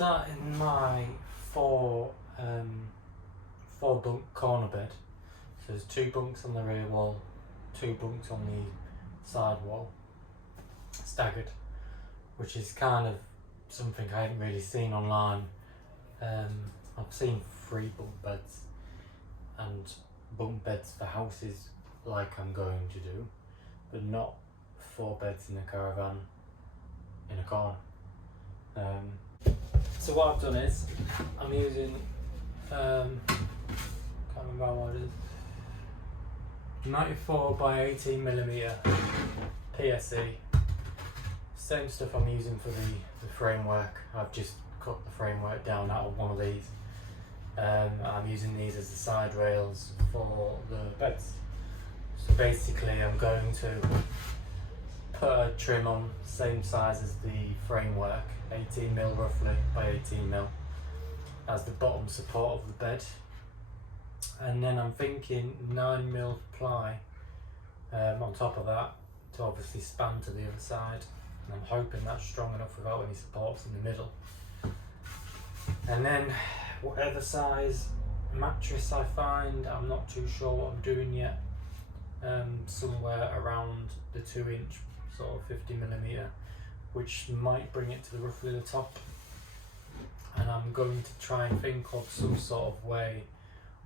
starting my four bunk corner bed. So there's 2 bunks on the rear wall, 2 bunks on the side wall, staggered, which is kind of something I haven't really seen online. I've seen 3 bunk beds and bunk beds for houses like I'm going to do, but not 4 beds in a caravan in a corner. So what I've done is I'm using can't remember what it is, 94 by 18mm PSE. Same stuff I'm using for the framework. I've just cut the framework down out of one of these. I'm using these as the side rails for the beds. So basically I'm going to put a trim on same size as the framework, 18mm roughly by 18mm, as the bottom support of the bed. And then I'm thinking 9mm ply on top of that to obviously span to the other side. And I'm hoping that's strong enough without any supports in the middle. And then whatever size mattress I find, I'm not too sure what I'm doing yet, somewhere around the 2-inch sort of 50mm, which might bring it to roughly the top. And I'm going to try and think of some sort of way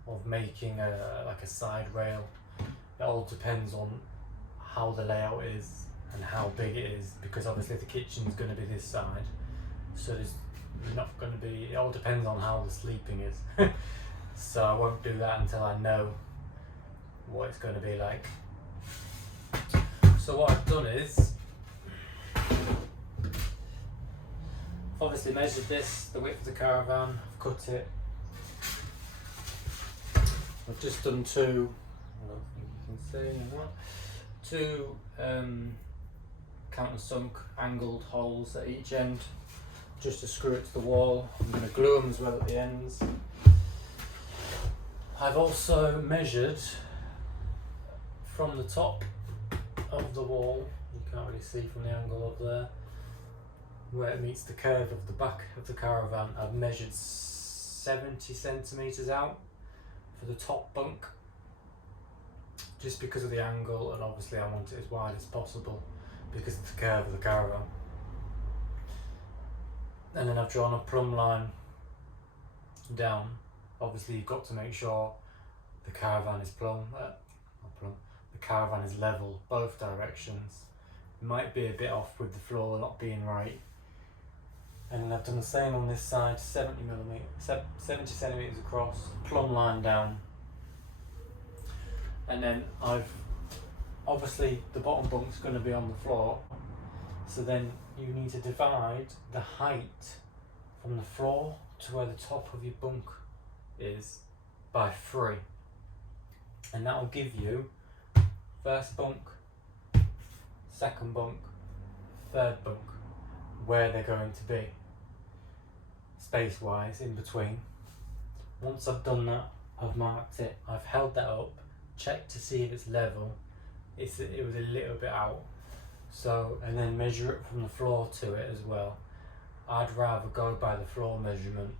of making like a side rail. It all depends on how the layout is and how big it is, because obviously the kitchen's going to be this side, so there's not going to be, it all depends on how the sleeping is. So I won't do that until I know what it's going to be like. So what I've done is obviously measured this, the width of the caravan, I've cut it. I've just done 2, I don't think you can see, 2 countersunk angled holes at each end, just to screw it to the wall. I'm going to glue them as well at the ends. I've also measured from the top of the wall, you can't really see from the angle up there, where it meets the curve of the back of the caravan. I've measured 70cm out for the top bunk, just because of the angle, and obviously I want it as wide as possible because of the curve of the caravan. And then I've drawn a plumb line down. Obviously you've got to make sure the caravan is the caravan is level both directions. It might be a bit off with the floor not being right. And then I've done the same on this side, 70 centimeters across, plumb line down. And then obviously the bottom bunk's going to be on the floor, so then you need to divide the height from the floor to where the top of your bunk is by 3, and that will give you first bunk, second bunk, third bunk, where they're going to be space wise in between. Once I've done that, I've marked it, I've held that up, checked to see if it's level. It was a little bit out, so, and then measure it from the floor to it as well. I'd rather go by the floor measurement,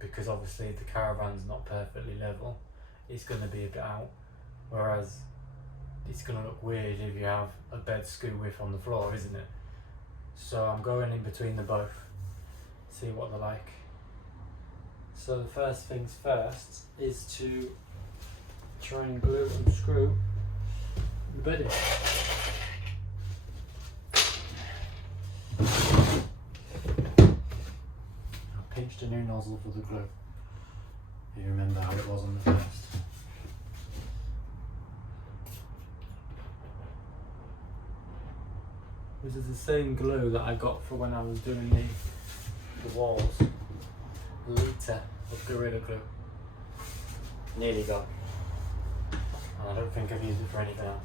because obviously the caravan's not perfectly level, it's going to be a bit out, whereas it's going to look weird if you have a bed skew width on the floor, isn't it? So I'm going in between the both, see what they're like. So the first things first is to try and glue and screw the bed in. I pinched a new nozzle for the glue. You remember how it was on the first. This is the same glue that I got for when I was doing the walls. A litre of Gorilla Glue. Nearly gone. And I don't think I've used it for anything else.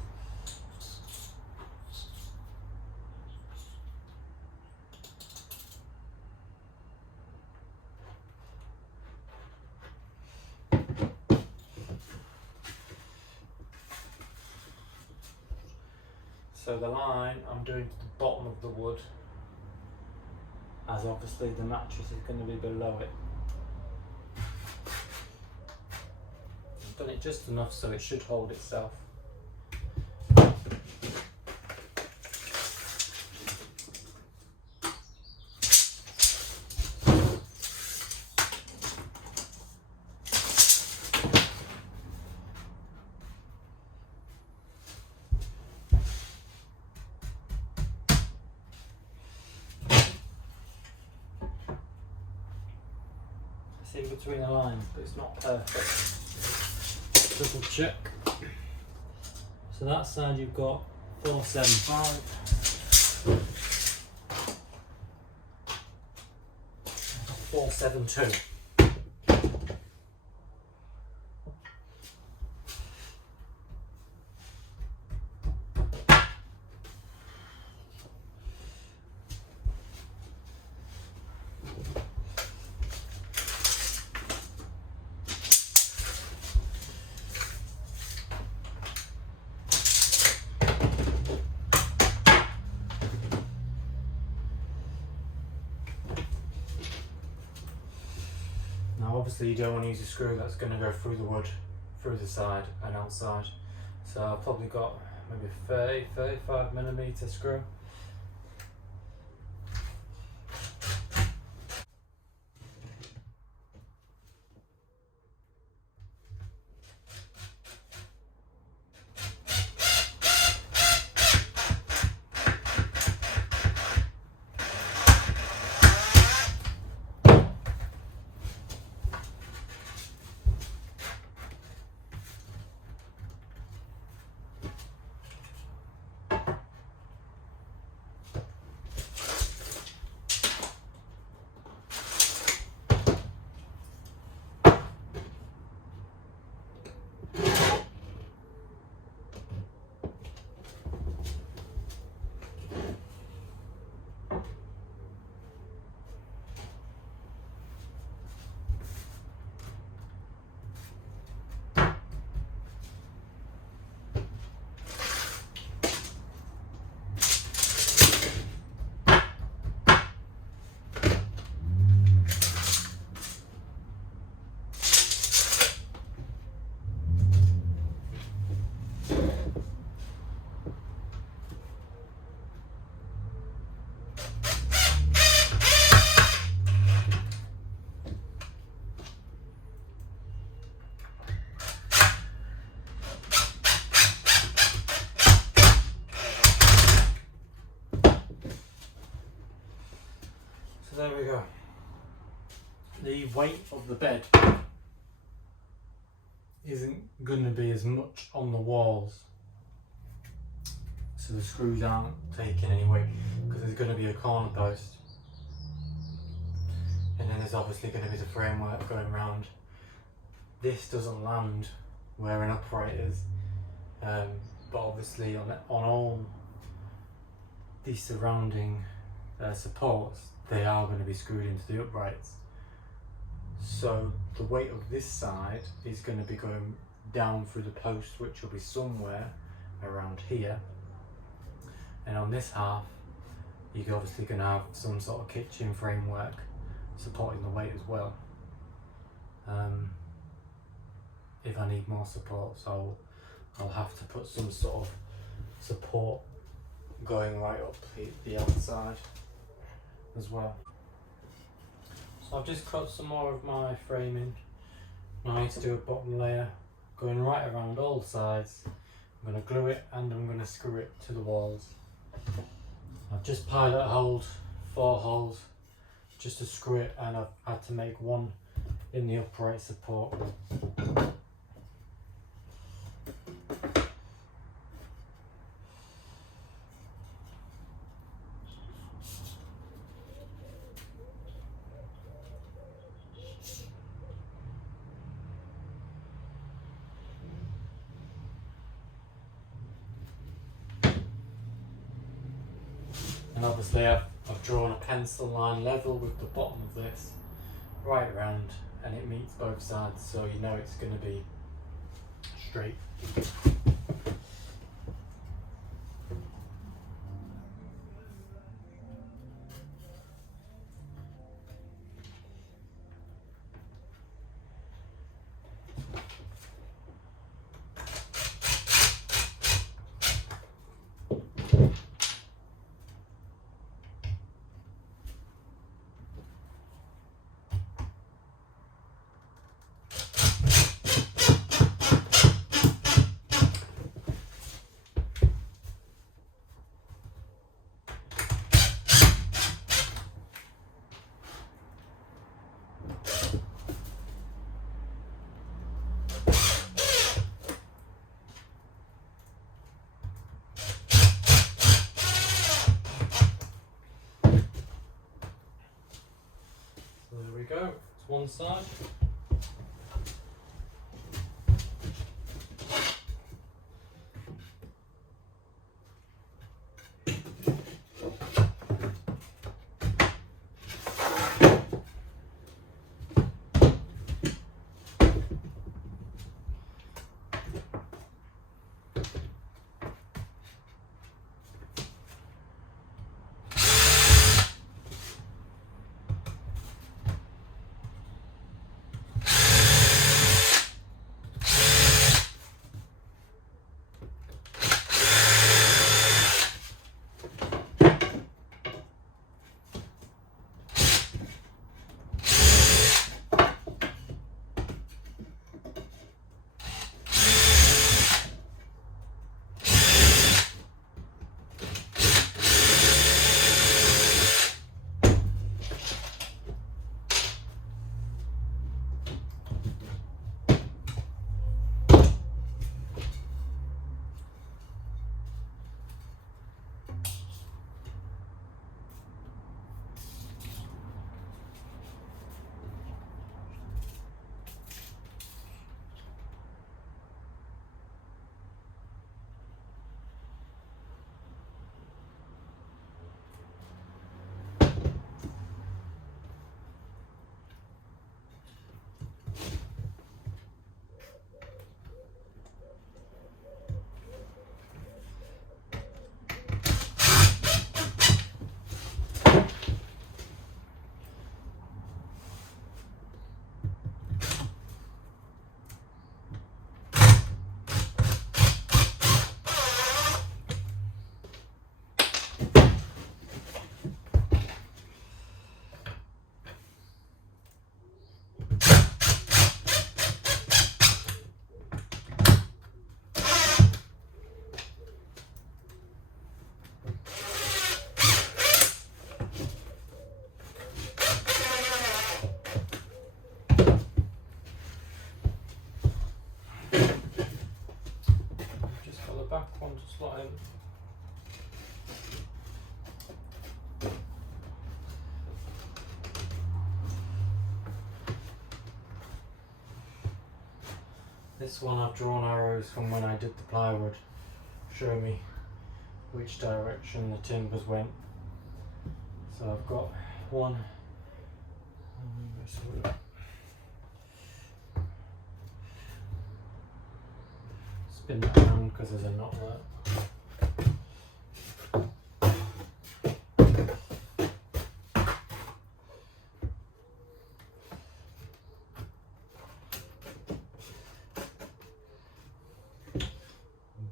So the line I'm doing to the bottom of the wood, as obviously the mattress is going to be below it. I've done it just enough so it should hold itself. In between the lines, but it's not perfect. Double check. So that side you've got 475, 472. Now obviously you don't want to use a screw that's going to go through the wood, through the side and outside. So I've probably got maybe 35mm screw. There we go. The weight of the bed isn't going to be as much on the walls, so the screws aren't taking any weight because there's going to be a corner post, and then there's obviously going to be the framework going round. This doesn't land where an upright is, but obviously on all these surrounding supports, they are going to be screwed into the uprights. So the weight of this side is going to be going down through the post, which will be somewhere around here. And on this half, you're obviously going to have some sort of kitchen framework supporting the weight as well. If I need more support, so I'll have to put some sort of support going right up the outside as well. So I've just cut some more of my framing. Now I need to do a bottom layer going right around all sides. I'm going to glue it and I'm going to screw it to the walls. I've just pilot holed 4 holes just to screw it, and I've had to make one in the upright support. And obviously I've drawn a pencil line level with the bottom of this right around, and it meets both sides, so you know it's going to be straight. side. Back one to slot in. This one I've drawn arrows from when I did the plywood, show me which direction the timbers went. So I've got one. Spin that around because there's a knot there.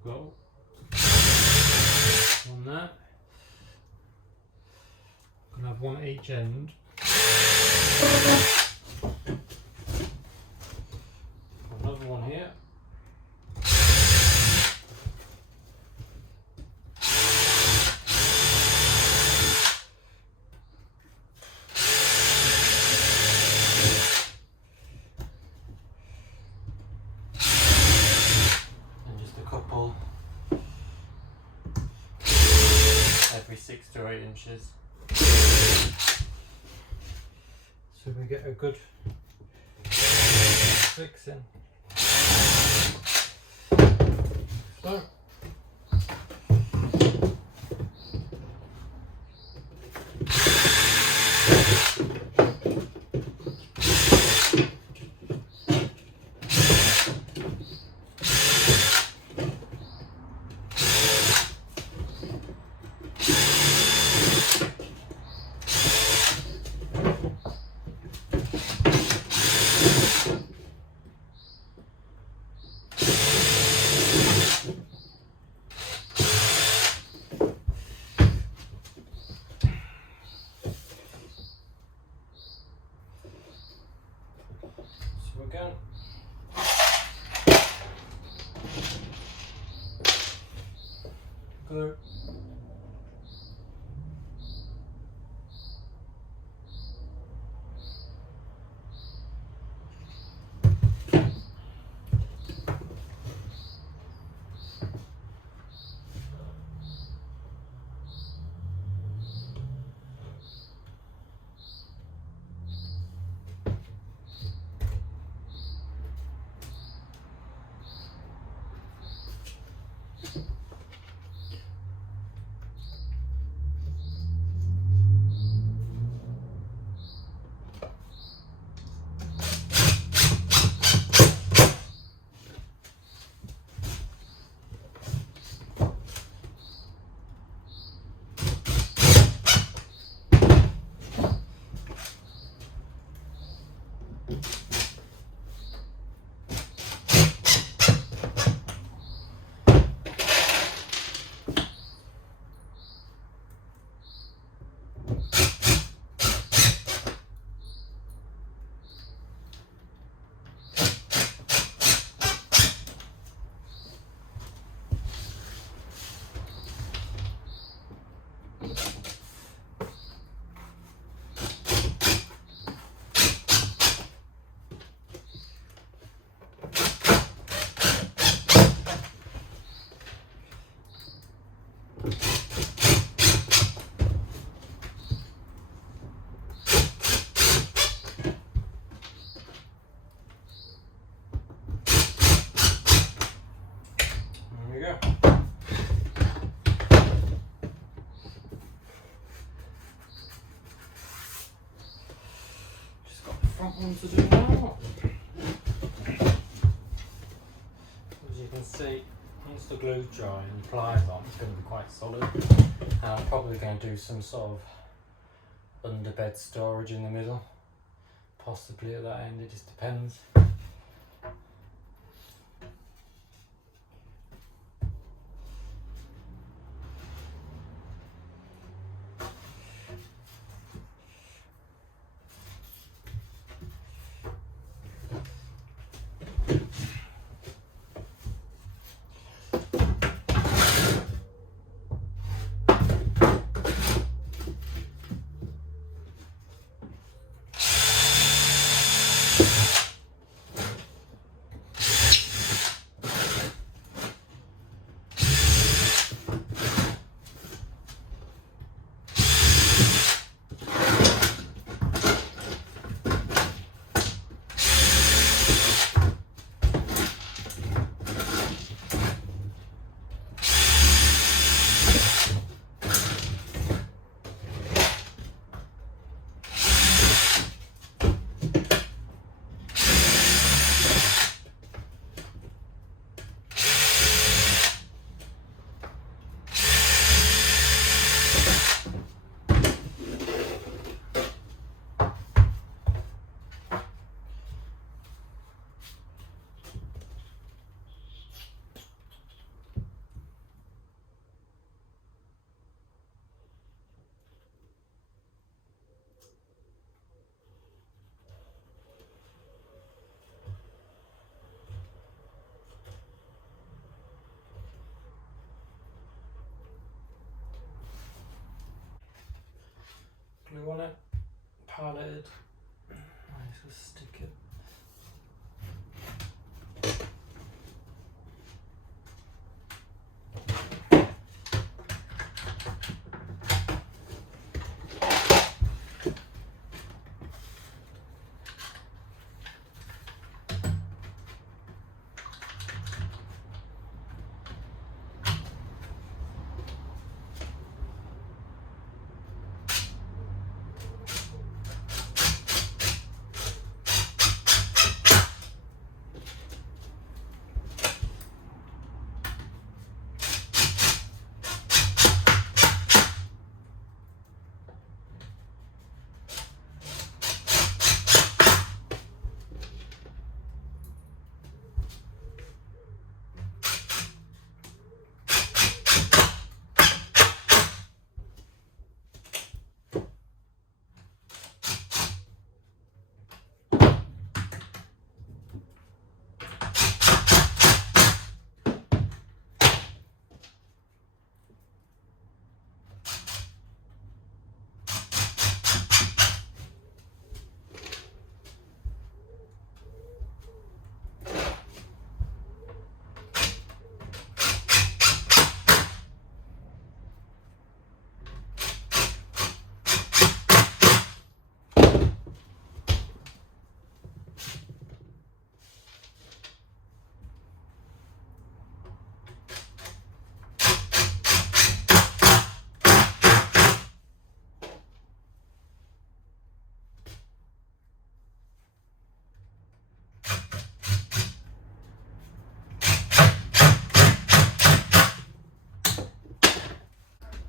Go on that. I'm gonna have one at each end. Another one here. Every 6 to 8 inches, so we get a good fix in. So we're going. Glue. that one to do now. As you can see, once the glue's dry and the plies on, it's going to be quite solid. And I'm probably going to do some sort of underbed storage in the middle, possibly at that end, it just depends. Glue on it, paletted. Nice, let's stick it.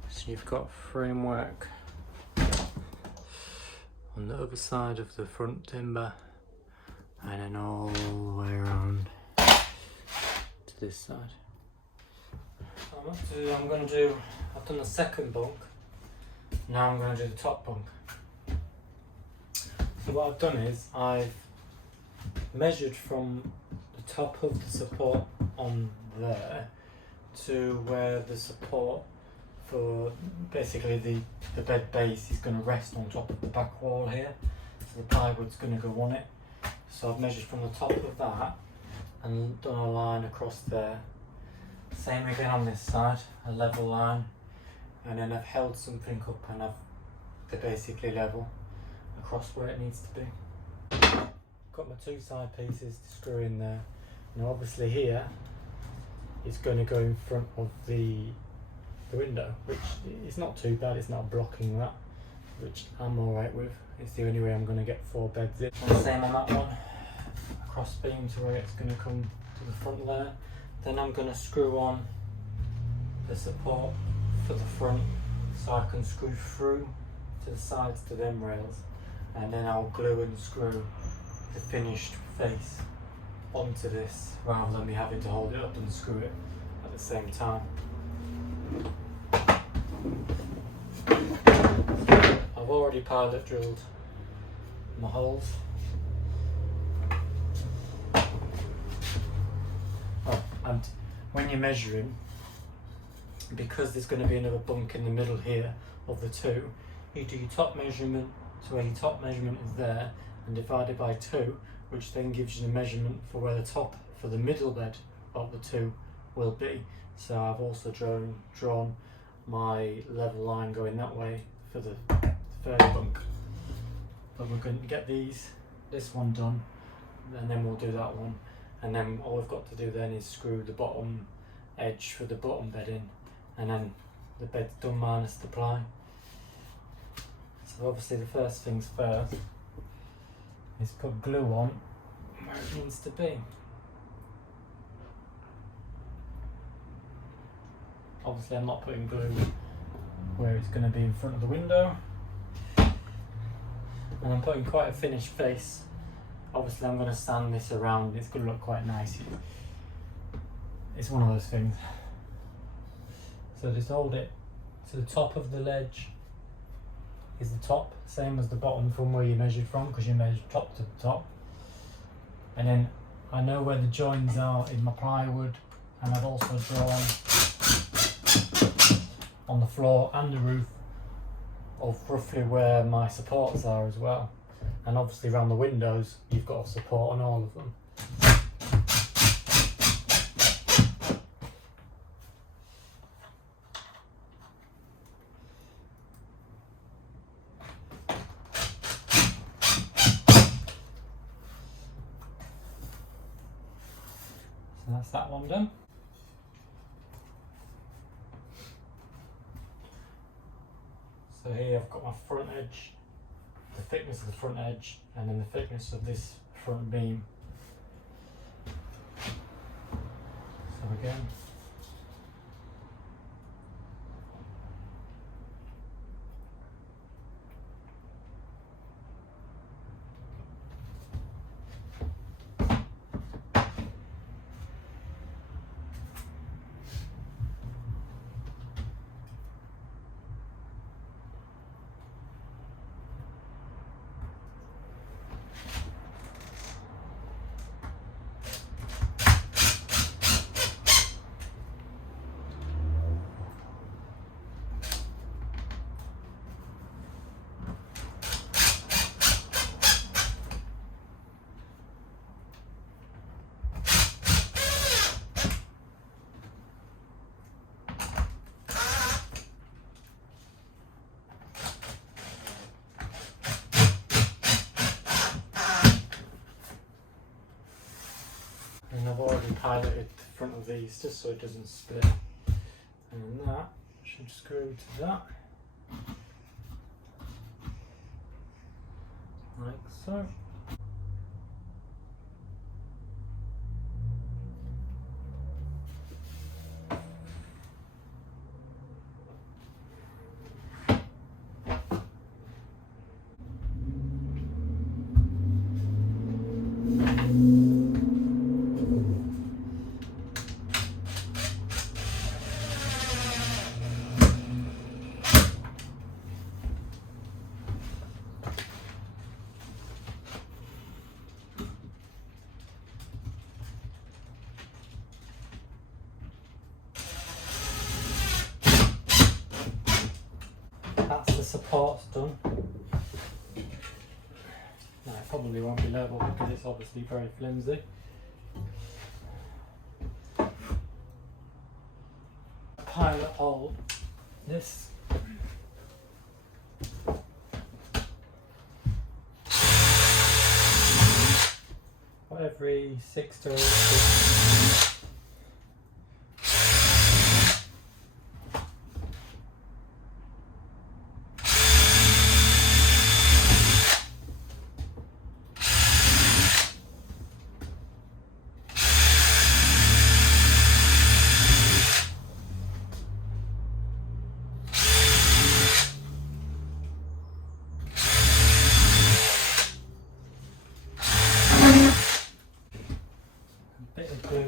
So you've got framework on the other side of the front timber and then all the way around to this side. I've done the second bunk, now I'm going to do the top bunk. So what I've done is I've measured from the top of the support on there to where the support for basically the bed base is going to rest on top of the back wall here, so the plywood's going to go on it. So I've measured from the top of that and done a line across there. Same again on this side, a level line, and then I've held something up and they're basically level across where it needs to be. Got my two side pieces to screw in there. Now obviously here it's going to go in front of the window, which is not too bad, it's not blocking that. which I'm alright with. It's the only way I'm going to get 4 beds in. And the same on that one, cross beam to where it's going to come to the front there. Then I'm going to screw on the support for the front so I can screw through to the sides to them rails, and then I'll glue and screw the finished face onto this rather than me having to hold it up and screw it at the same time. I've already pilot drilled my holes. Oh, and when you're measuring, because there's going to be another bunk in the middle here of the 2, you do your top measurement, so where your top measurement is there, and divide it by 2, which then gives you the measurement for where the top for the middle bed of the 2 will be. So I've also drawn my level line going that way for the third bunk. But we're going to get this one done, and then we'll do that one, and then all we've got to do then is screw the bottom edge for the bottom bed in, and then the bed's done minus the ply. So obviously the first things first is put glue on where it needs to be. Obviously I'm not putting glue where it's going to be in front of the window, and I'm putting quite a finished face. Obviously I'm going to sand this around, it's going to look quite nice. It's one of those things. So just hold it to the top of the ledge is the top, same as the bottom from where you measured from, because you measured top to the top. And then I know where the joins are in my plywood, and I've also drawn on the floor and the roof of roughly where my supports are as well. And obviously around the windows you've got a support on all of them. So that's that one done. So here I've got my front edge, the thickness of the front edge, and then the thickness of this front beam. So again, and I've already piloted the front of these just so it doesn't split, and that should screw to that, like so. That's the supports done. Now it probably won't be level because it's obviously very flimsy. Pilot hold this. Every 6 to 8 weeks.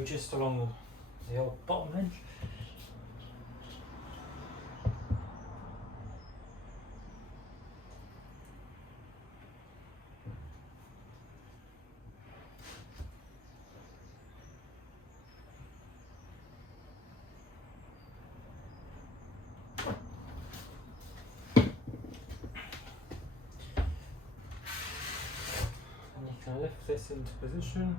just along the old bottom edge. And lift this into position,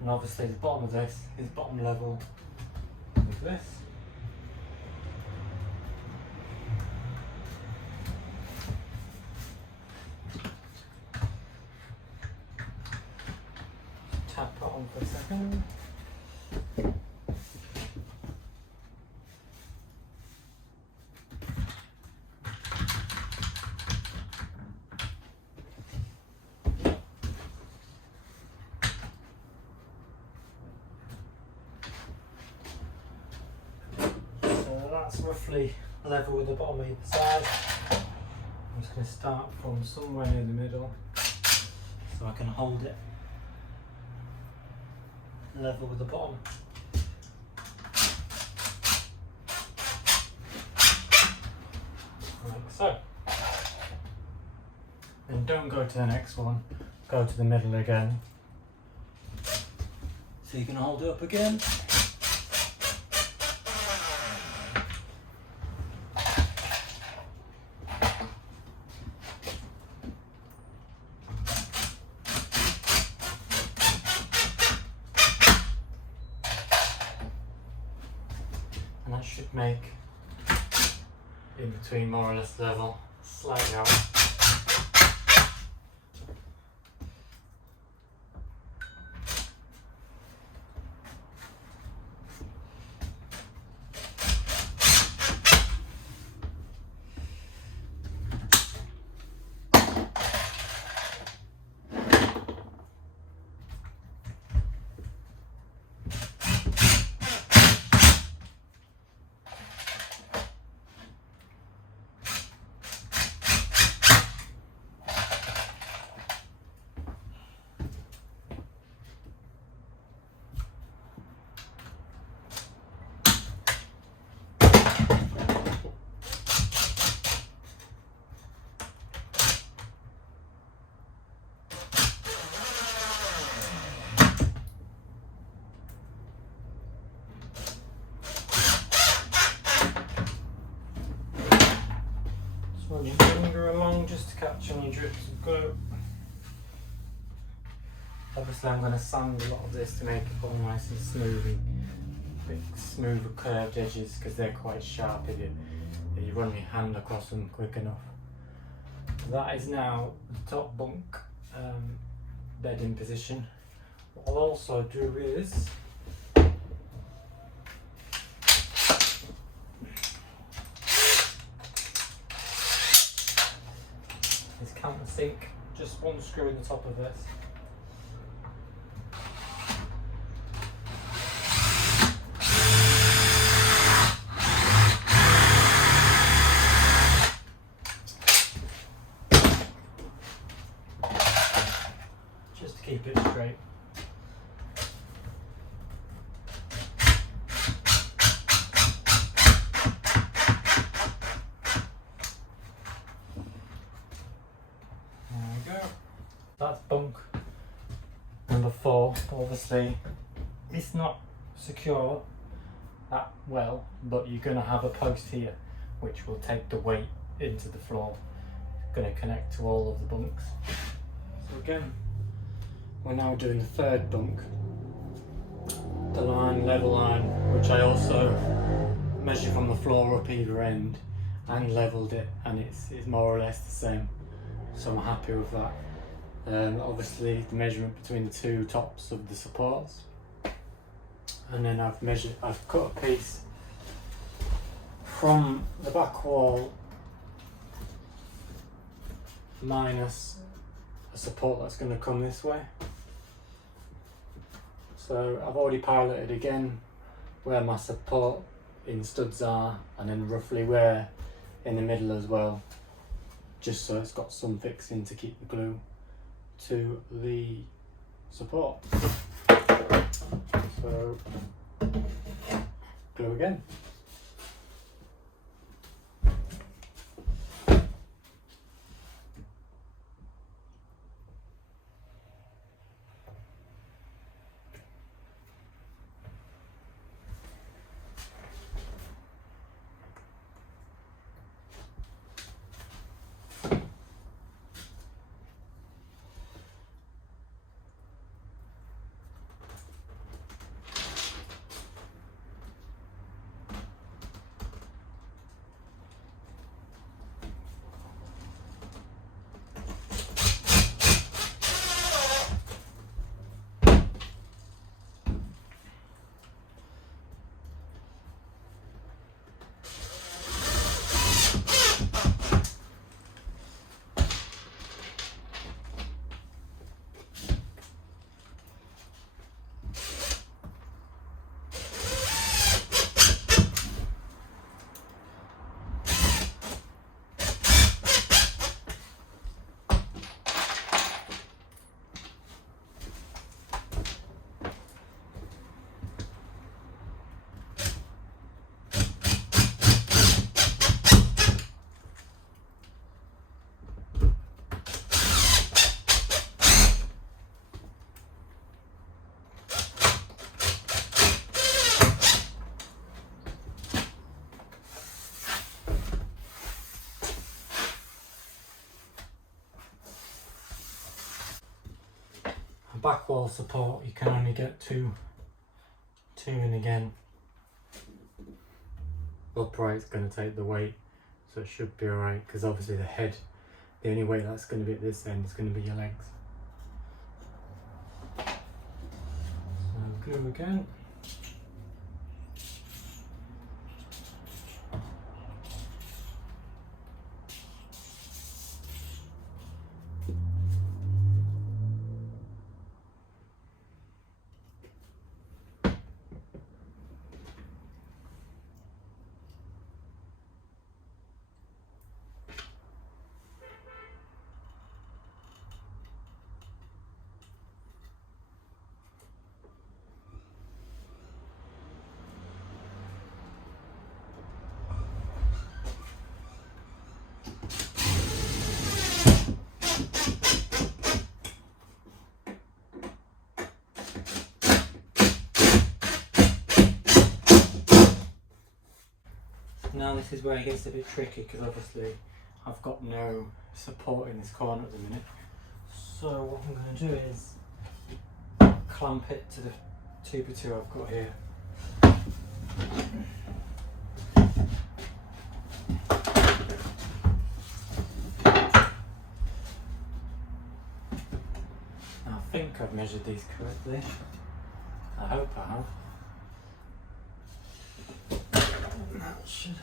and obviously the bottom of this is bottom level with this. Tap it on for a second. That's roughly level with the bottom either side. I'm just going to start from somewhere in the middle so I can hold it level with the bottom. Like so. And don't go to the next one, go to the middle again. So you can hold it up again. And that should make in between more or less level, slightly out. Run your finger along just to catch any drips of glue. Obviously I'm going to sand a lot of this to make it all nice and smooth and big smoother curved edges because they're quite sharp if you run your hand across them quick enough. That is now the top bunk bed in position. What I'll also do is countersink, just one screw in the top of this. Just to keep it straight. That's bunk number 4. Obviously it's not secure that well, but you're going to have a post here which will take the weight into the floor. Going to connect to all of the bunks. So again, we're now doing the 3rd bunk, the level line, which I also measured from the floor up either end and levelled it, and it's more or less the same, so I'm happy with that. Obviously the measurement between the two tops of the supports, and then I've cut a piece from the back wall minus a support that's going to come this way. So I've already piloted again where my support in studs are, and then roughly where in the middle as well, just so it's got some fixing to keep the glue to the support. So go again. Back wall support, you can only get two in again. Upright's going to take the weight, so it should be alright, because obviously the head, the only weight that's going to be at this end is going to be your legs. So glue again. Now this is where it gets a bit tricky, because obviously I've got no support in this corner at the minute. So what I'm going to do is clamp it to the 2x2 I've got here. Now, I think I've measured these correctly. I hope I have. That should.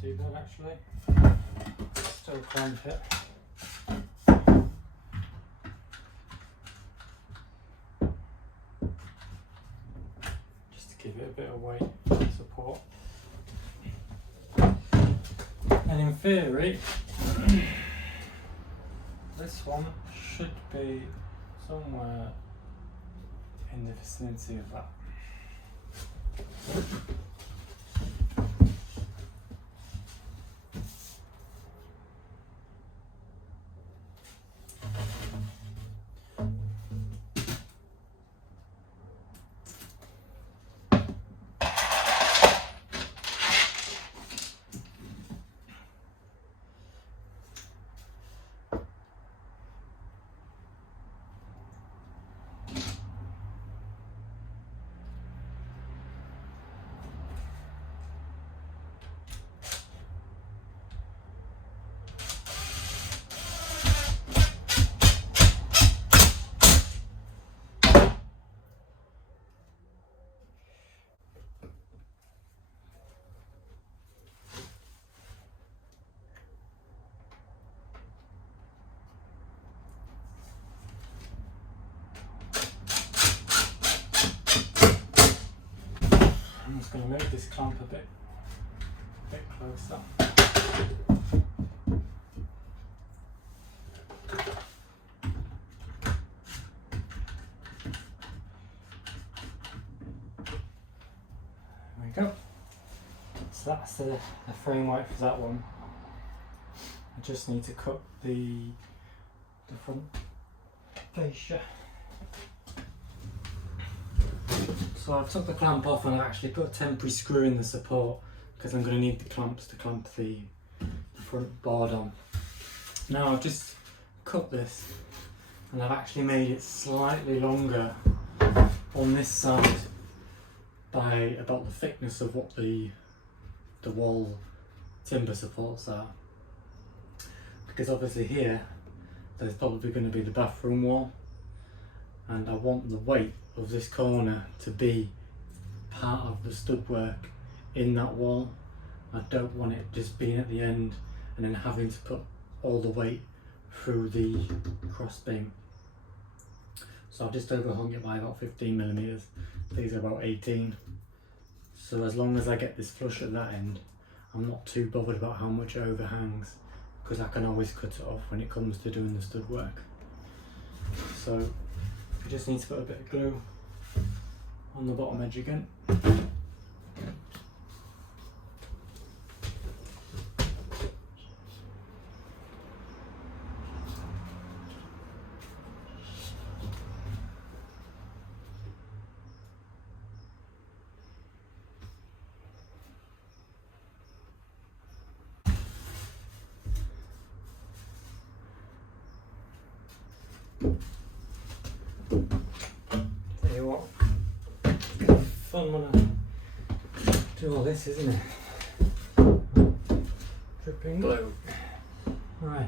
Too bad actually. Still clamp it. Just to give it a bit of weight and support. And in theory, this one should be somewhere in the vicinity of that. I'm just going to move this clamp a bit closer. There we go. So that's the framework for that one. I just need to cut the front fascia. So I've took the clamp off and I've actually put a temporary screw in the support because I'm going to need the clamps to clamp the front board on. Now I've just cut this and I've actually made it slightly longer on this side by about the thickness of what the wall timber supports are. Because obviously here there's probably going to be the bathroom wall, and I want the weight of this corner to be part of the stud-work in that wall. I don't want it just being at the end and then having to put all the weight through the cross beam. So I've just overhung it by about 15mm. These are about 18. So as long as I get this flush at that end, I'm not too bothered about how much it overhangs, because I can always cut it off when it comes to doing the stud work. So I just need to put a bit of glue on the bottom edge again. Tell you what, fun when I do all this, isn't it? Dripping glue. Right.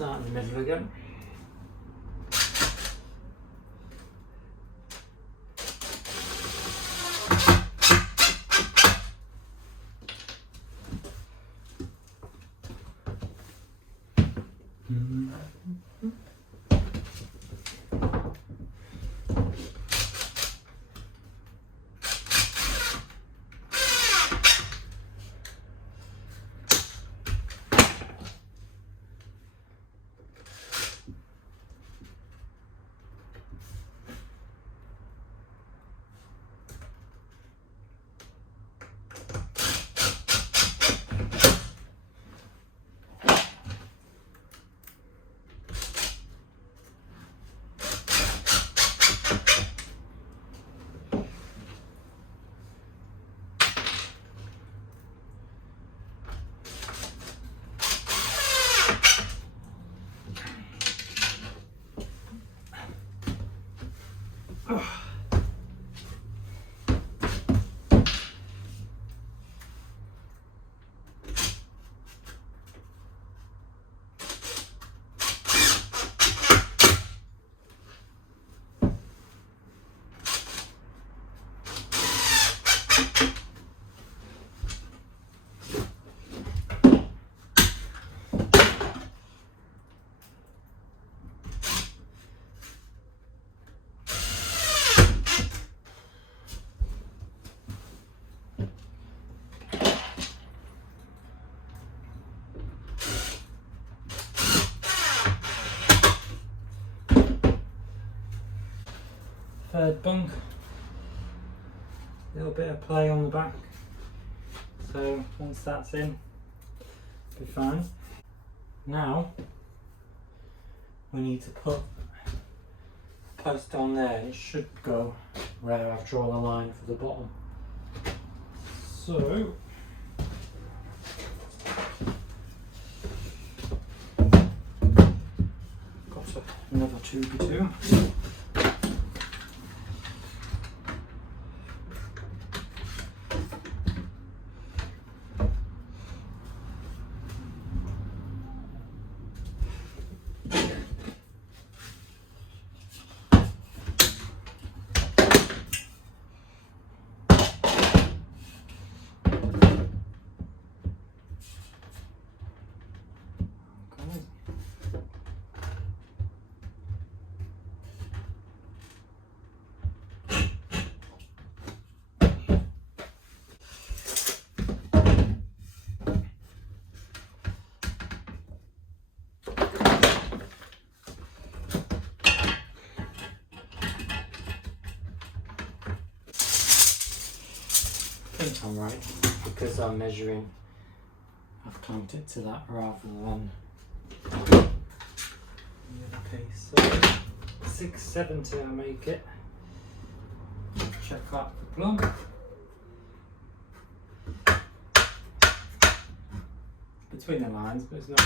Start in the middle again. Third bunk, a little bit of play on the back, so once that's in, it'll be fine. Now we need to put a post on there, and it should go where I've drawn the line for the bottom. So got another 2x2. think I'm right because I'm measuring. I've clamped it to that rather than the other piece. So 670 I make it. Check out the plumb. Between the lines, but it's not.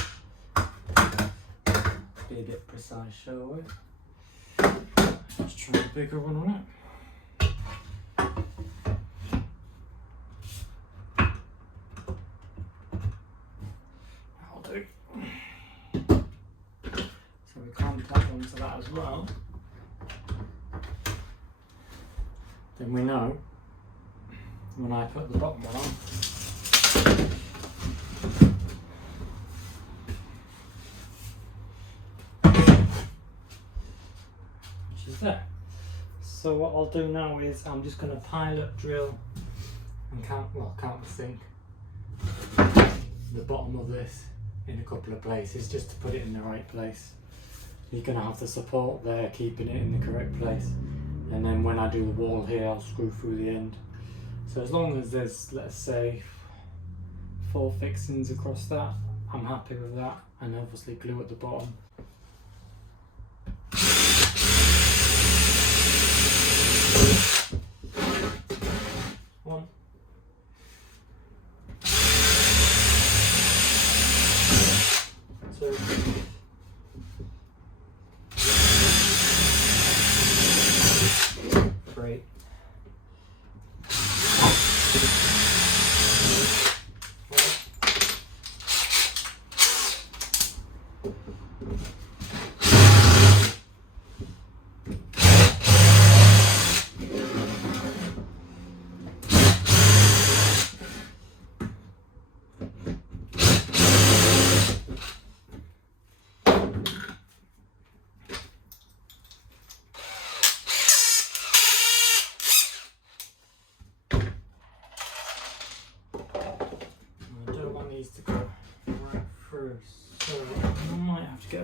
Be a bit precise, shall we? Let's try a bigger one on it. That'll do. So we clamp that onto that as well. Then we know when I put the bottom one on, which is there. So what I'll do now is I'm just going to pilot drill and countersink the bottom of this in a couple of places just to put it in the right place. You're going to have the support there keeping it in the correct place, and then when I do the wall here I'll screw through the end. So as long as there's, let's say, 4 fixings across that, I'm happy with that, and obviously glue at the bottom. One. Two. 3. 4.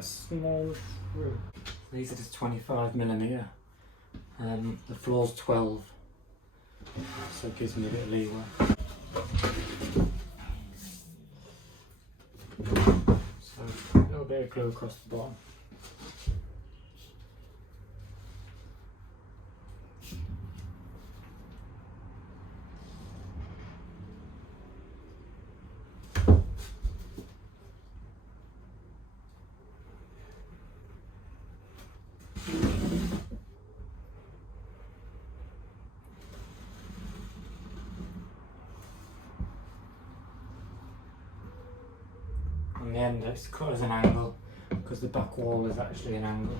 Small screw. These are just 25mm. The floor's 12, so it gives me a bit of leeway. So a little bit of glue across the bottom. On the end it's cut as an angle because the back wall is actually an angle.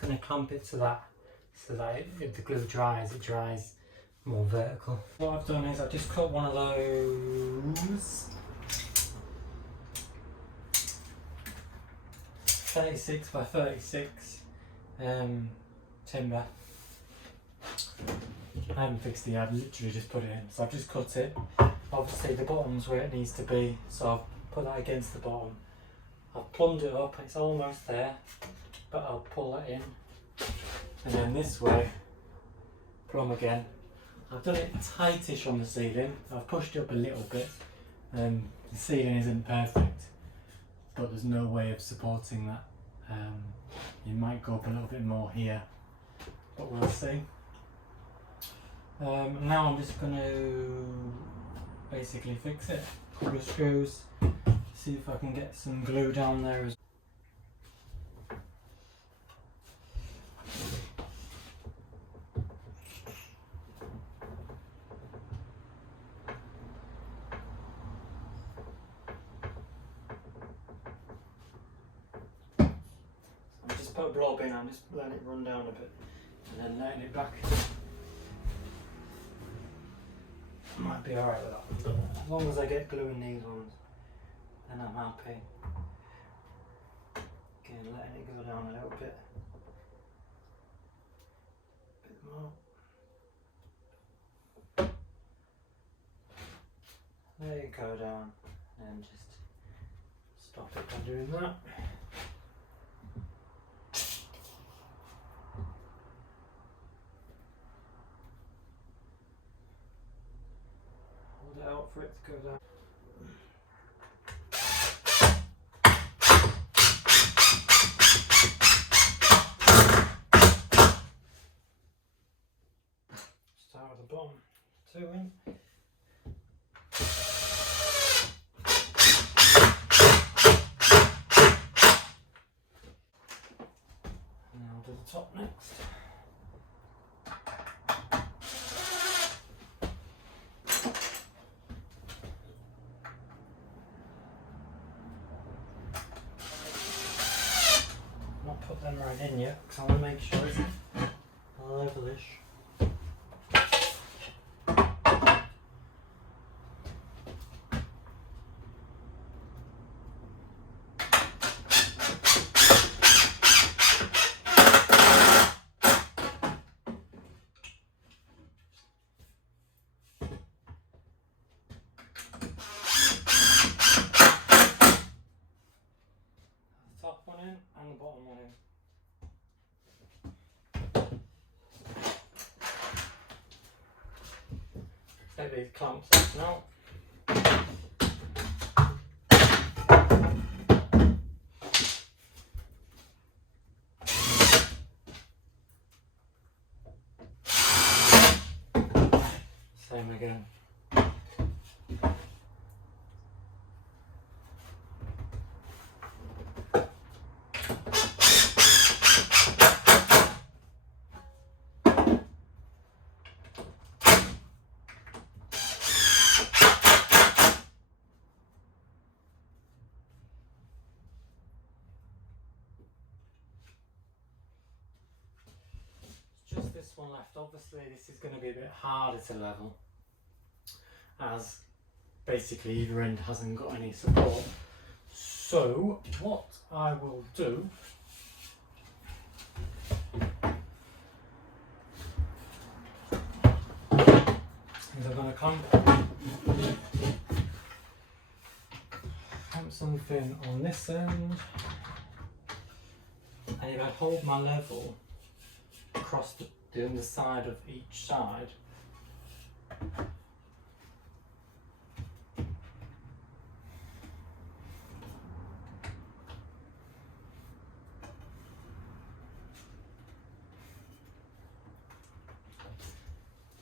Going to clamp it to that so that if the glue dries, it dries more vertical. What I've done is I've just cut one of those 36 by 36 timber. I haven't fixed it, I've literally just put it in. So I've just cut it. Obviously the bottom's where it needs to be, so I've put that against the bottom. I've plumbed it up, it's almost there, but I'll pull that in. And then this way, plumb again. I've done it tightish on the ceiling. I've pushed it up a little bit. The ceiling isn't perfect, but there's no way of supporting that. It might go up a little bit more here, but we'll see. Now I'm just going to basically fix it. Couple of screws, see if I can get some glue down there as well. Put a blob in, I'm just letting it run down a bit and then letting it back. Might be alright with that. As long as I get glue in these ones, then I'm happy. Again, letting it go down a little bit. Bit more. There you go down, and just stop it by doing that. Out for it to go down. Start at the bottom, 2 in. And I'll do the top next. Put them right in yet because I want to make sure it's levelish. The top one in and the bottom one in. Take these clamps off now. Same again. Just this one left. Obviously this is going to be a bit harder to level as basically either end hasn't got any support. So what I will do is I'm going to clamp something on this end, and if I hold my level across the underside of each side,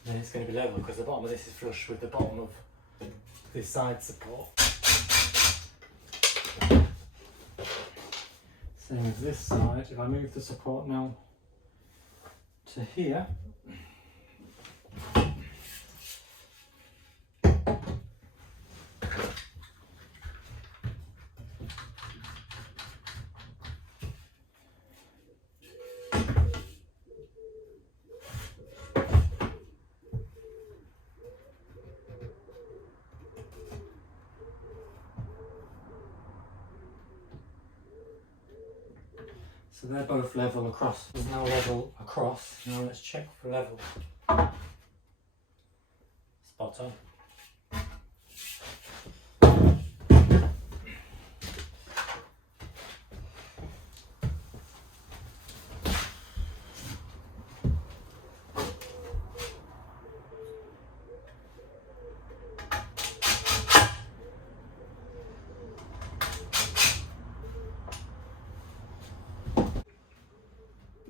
then it's going to be level because the bottom of this is flush with the bottom of this side support. Same as this side. If I move the support now to here, So they're both level across. There's no level across. Now let's check for level. Spot on.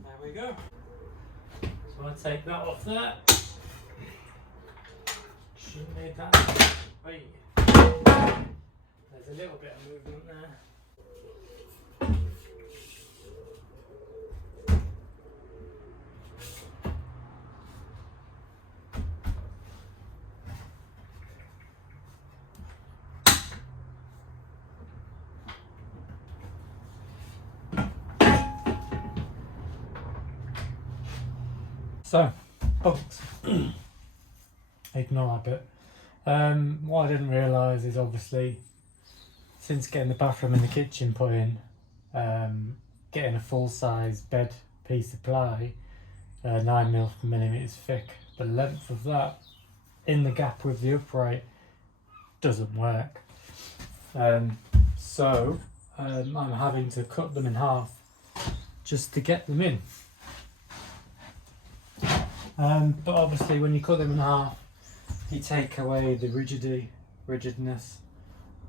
There we go. So I'll take that off there. Shouldn't need that. Wait. There's a little bit of movement there. So, bunks. Ignore that bit. What I didn't realise is obviously, since getting the bathroom and the kitchen put in, getting a full-size bed piece of ply, 9mm thick, the length of that in the gap with the upright doesn't work. So I'm having to cut them in half just to get them in. But obviously when you cut them in half, you take away the rigidness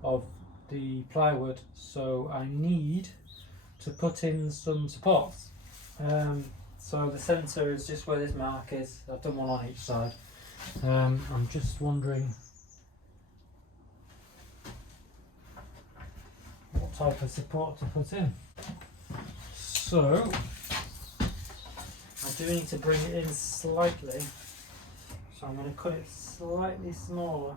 of the plywood, so I need to put in some supports. So the centre is just where this mark is. I've done one on each side. I'm just wondering what type of support to put in. So I do need to bring it in slightly, so I'm going to cut it slightly smaller.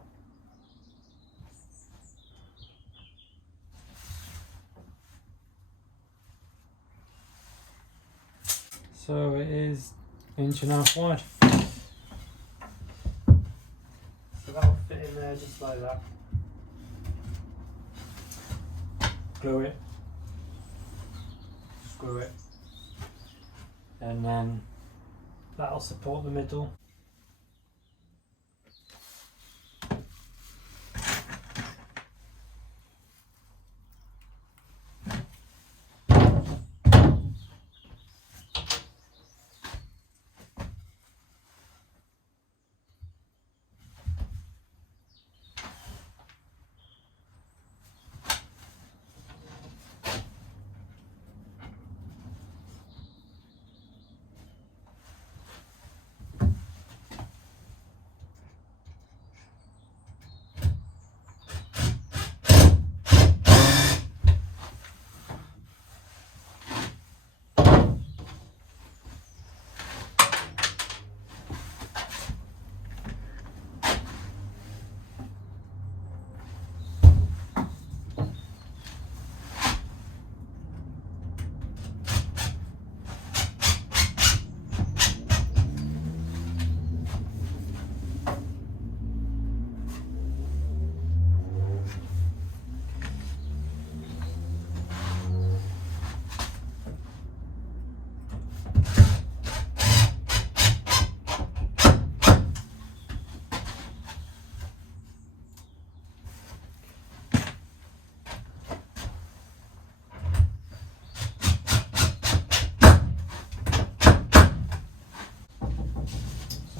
So it is 1.5 inches wide. So that'll fit in there just like that. Glue it, screw it, and then that'll support the middle.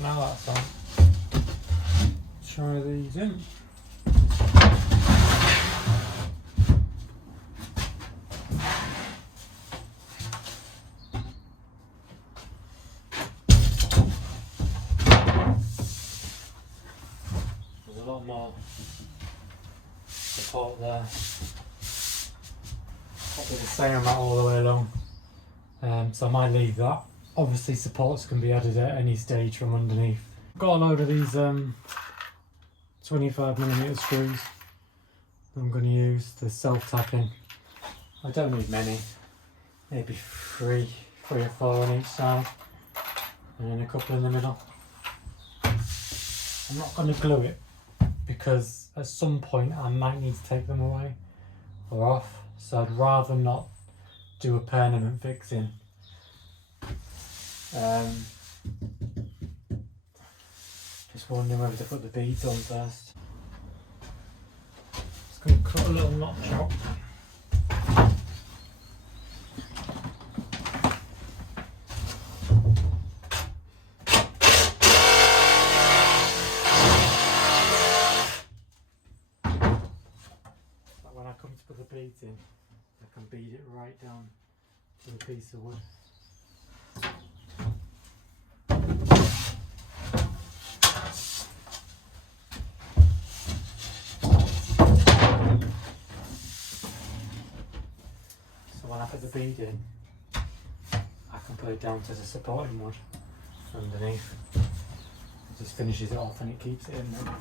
Now that's on. Try these in. There's a lot more support there. Probably the same amount all the way along. So I might leave that. Obviously supports can be added at any stage from underneath. Got a load of these 25mm screws I'm going to use, the self-tapping. I don't need many, maybe three or four on each side, and then a couple in the middle. I'm not going to glue it because at some point I might need to take them away or off, so I'd rather not do a permanent fixing. Just wondering whether to put the beads on first. Just going to cut a little notch out. When I come to put the beads in, I can bead it right down to the piece of wood. So when I put the bead in, I can put it down to the supporting wood underneath. It just finishes it off and it keeps it in there.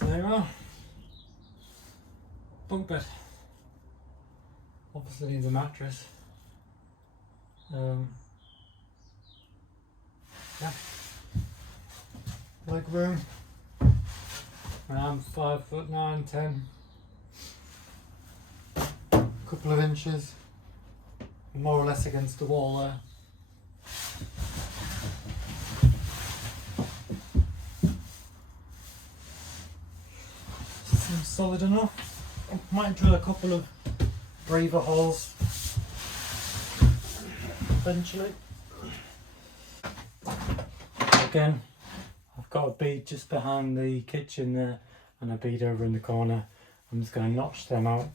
There you are. Bunk bed. Obviously needs a mattress. Yeah. Leg room. I'm 5'9", 10. Couple of inches. More or less against the wall there. Seems solid enough. I might drill a couple of braver holes eventually. again. I've got a bead just behind the kitchen there and a bead over in the corner. I'm just going to notch them out.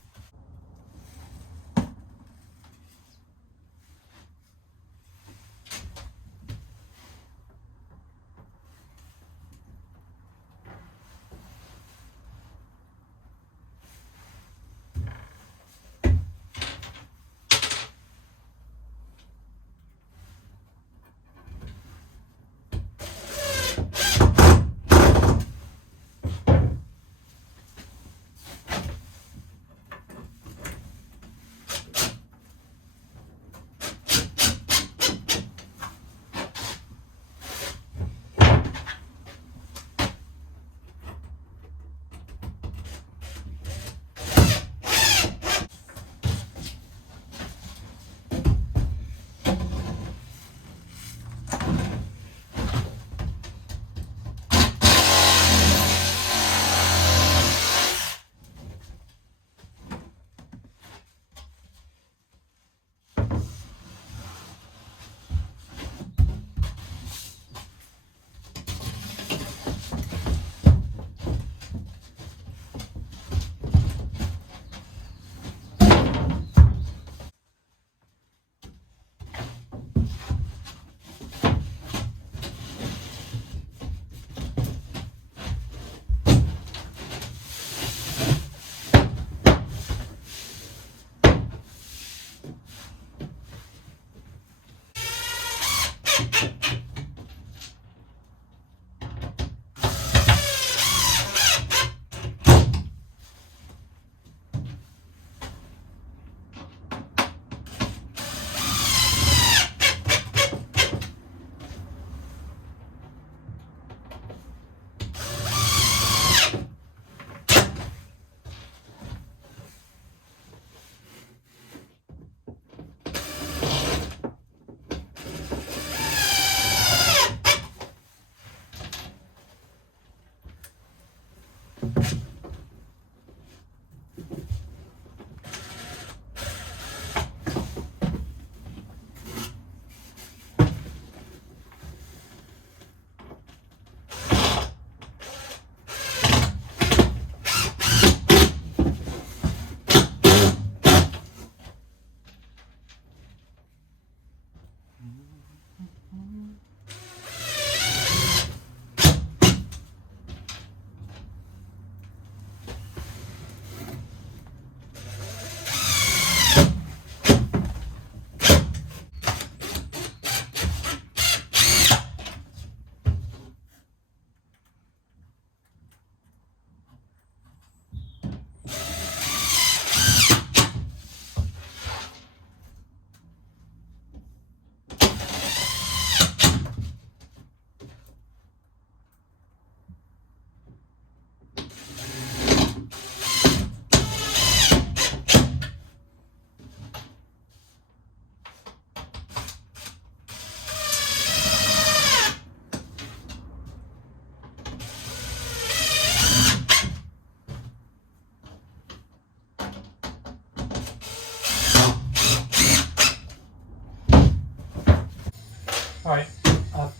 Right, I've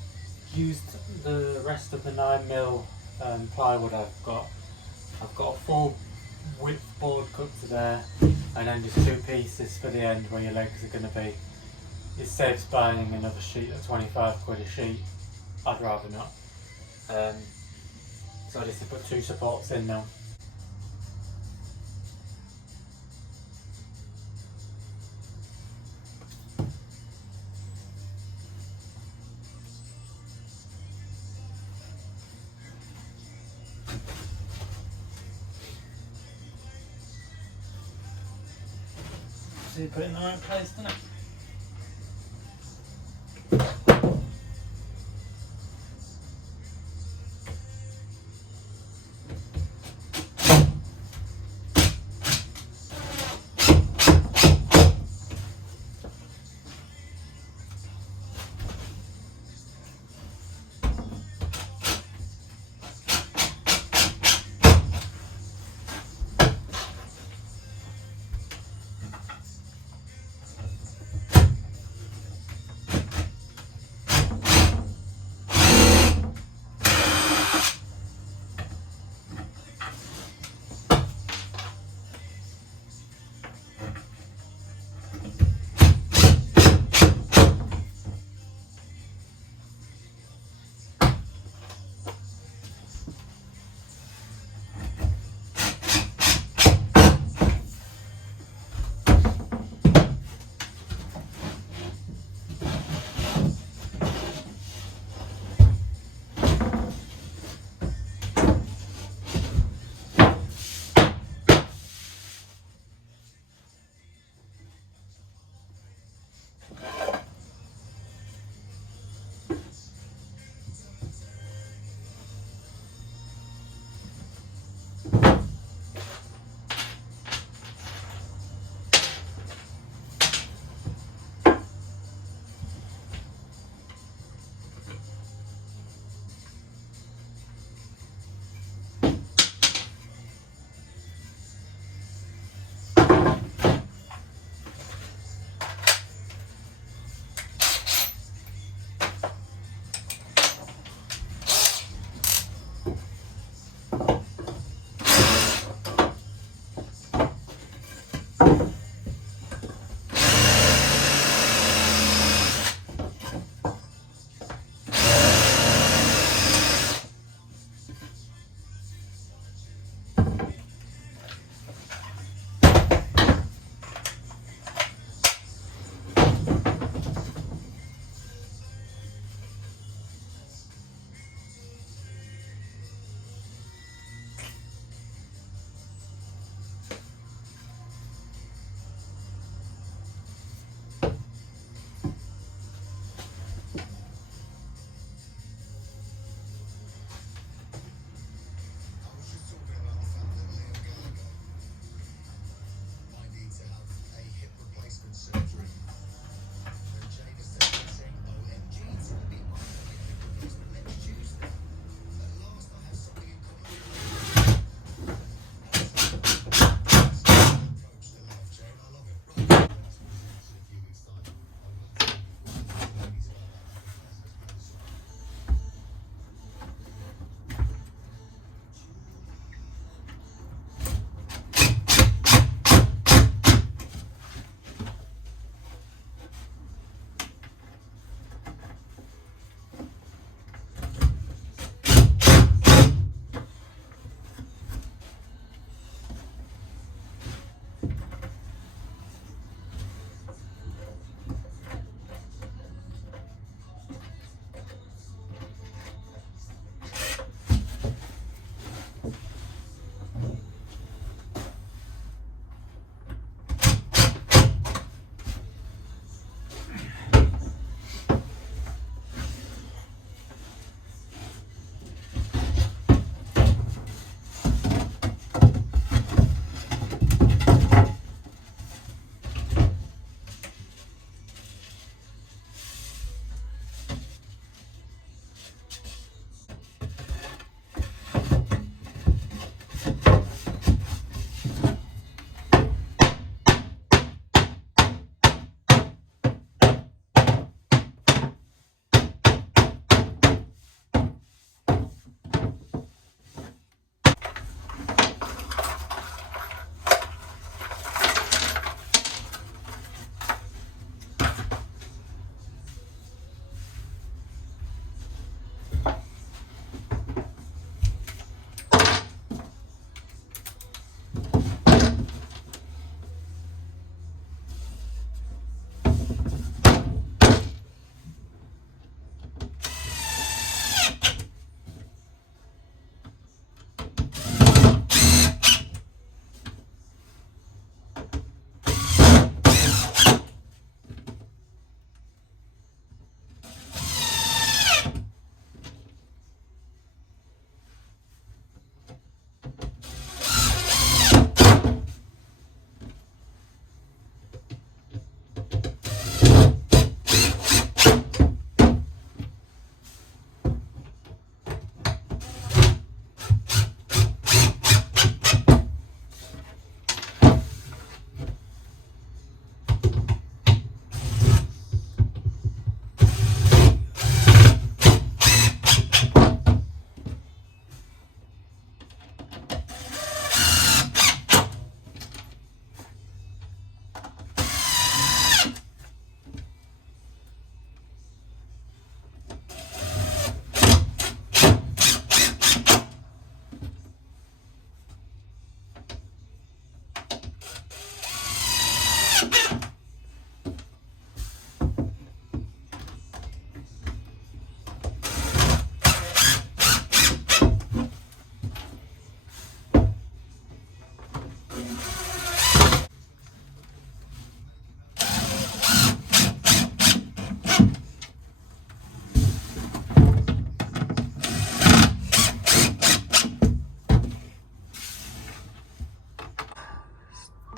used the rest of the 9mm plywood I've got. I've got a full width board cut to there, and then just 2 pieces for the end where your legs are going to be. It saves buying another sheet at 25 quid a sheet. I'd rather not. So I just put 2 supports in now. So you put it in the right place, doesn't it?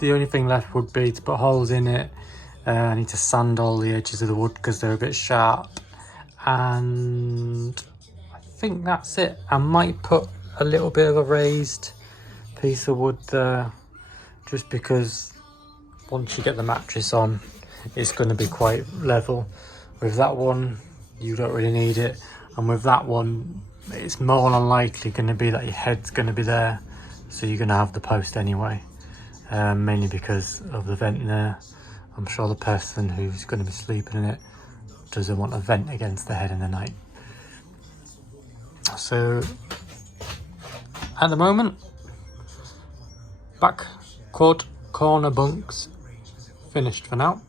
the only thing left would be to put holes in it. I need to sand all the edges of the wood because they're a bit sharp, and I think that's it. I might put a little bit of a raised piece of wood there, just because once you get the mattress on, it's going to be quite level. With that one, you don't really need it, and with that one, it's more than likely going to be that your head's going to be there, so you're going to have the post anyway, mainly because of the vent there. I'm sure the person who's going to be sleeping in it doesn't want a vent against the head in the night. So at the moment, back quad corner bunks finished for now.